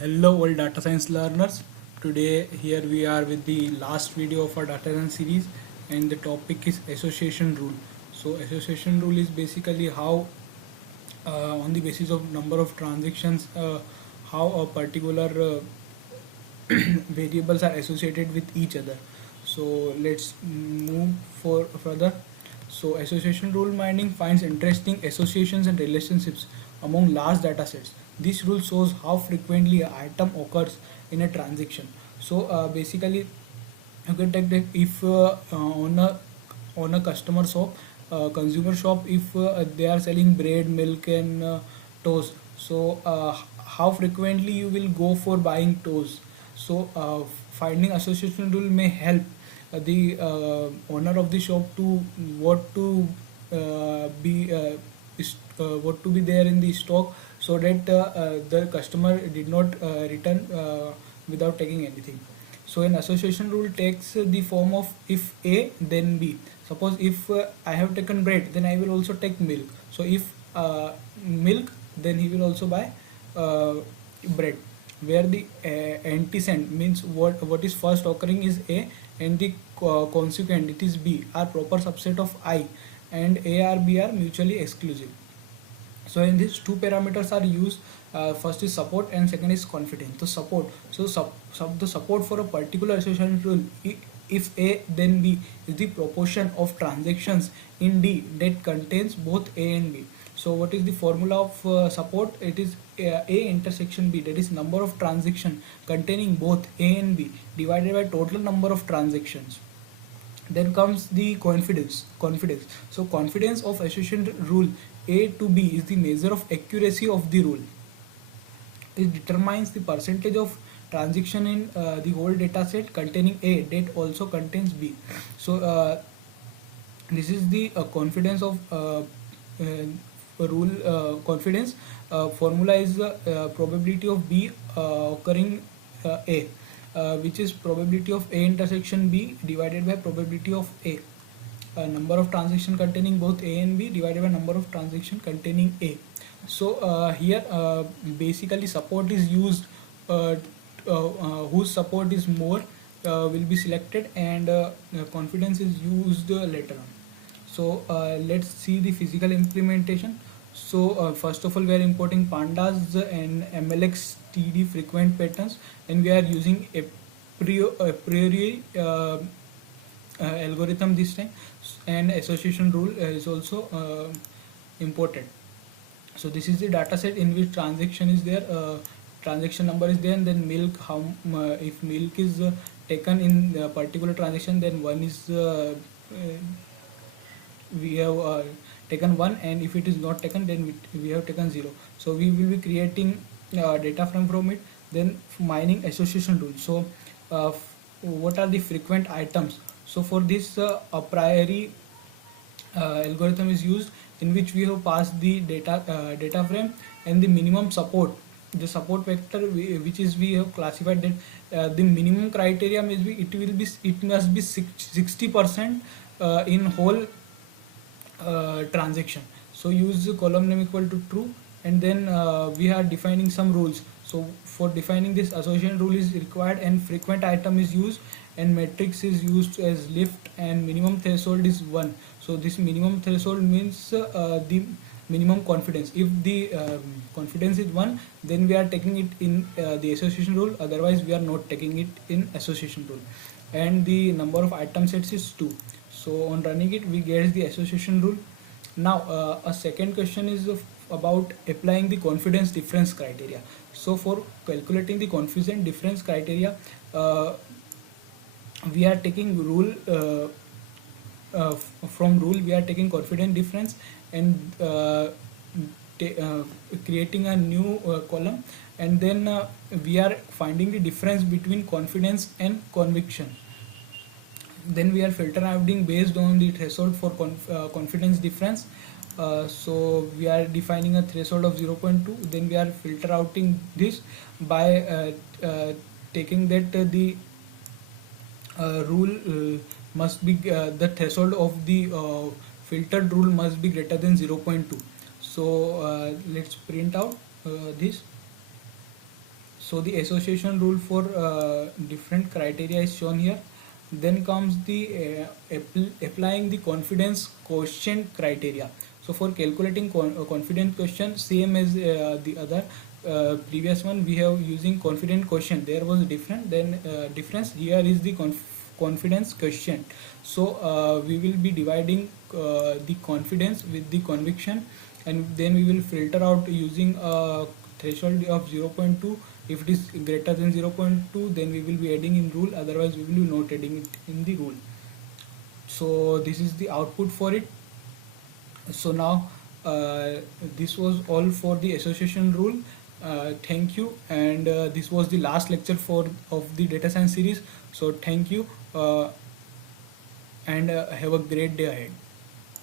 Hello all data science learners. Today here we are with the last video of our data science series, and the topic is association rule. So association rule is basically how on the basis of number of transactions how a particular variables are associated with each other. So let's move for further. So association rule mining finds interesting associations and relationships among large data sets. This rule shows how frequently an item occurs in a transaction. So basically you can take that if on a customer shop, consumer shop, if they are selling bread, milk and toast, so how frequently you will go for buying toast. So finding association rule may help the owner of the shop to what to what to be there in the stock, so that the customer did not return without taking anything. So an association rule takes the form of if A then B. Suppose if I have taken bread, then I will also take milk. So if milk, then he will also buy bread. Where the antecedent means what is first occurring is A, and the consequent it is B are proper subset of I, and A or B are mutually exclusive. So in these two parameters are used. First is support and second is confidence. The support, so the support for a particular association rule, if A then B is the proportion of transactions in D that contains both A and B. So what is the formula of support? It is A intersection B, that is number of transactions containing both A and B divided by total number of transactions. Then comes the confidence. So confidence of association rule A to B is the measure of accuracy of the rule. It determines the percentage of transaction in the whole data set containing A that also contains B. So this is the confidence of rule. Confidence formula is the probability of B occurring A, which is probability of A intersection B divided by probability of A. Number of transaction containing both A and B divided by number of transaction containing A. So here basically support is used, whose support is more will be selected, and confidence is used later on. So let's see the physical implementation. So first of all, we are importing pandas and MLX TD frequent patterns, and we are using a priori algorithm this time, and association rule is also imported. So this is the data set in which transaction is there, transaction number is there, and then milk, how if milk is taken in a particular transaction, then one is we have taken 1, and if it is not taken, then we have taken 0. So we will be creating data frame from it, then mining association rule. So what are the frequent items? So for this a priori algorithm is used, in which we have passed the data frame and the minimum support, the support vector, which is we have classified that the minimum criteria it must be 60% in whole transaction. So use the column name equal to true, and then we are defining some rules. So for defining this, association rule is required and frequent item is used, and matrix is used as lift, and minimum threshold is 1. So this minimum threshold means the minimum confidence. If the confidence is 1, then we are taking it in the association rule, otherwise we are not taking it in association rule. And the number of item sets is 2. So on running it, we get the association rule. Now a second question is about applying the confidence difference criteria. So for calculating the confidence difference criteria, we are taking rule from rule we are taking confidence difference, and creating a new column, and then we are finding the difference between confidence and conviction. Then we are filter routing based on the threshold for confidence difference. So we are defining a threshold of 0.2, then we are filter routing this by taking that the rule must be the threshold of the filtered rule must be greater than 0.2. So let's print out this. So the association rule for different criteria is shown here. Then comes the applying the confidence quotient criteria. So for calculating confidence quotient, same as the other previous one, we have using confidence quotient. There was different. Then difference here is the confidence quotient. So we will be dividing the confidence with the conviction, and then we will filter out using a threshold of 0.2. If it is greater than 0.2, then we will be adding in rule, otherwise we will be not adding it in the rule. So this is the output for it. So now this was all for the association rule. Thank you, and this was the last lecture for of the data science series. So thank you, and have a great day ahead.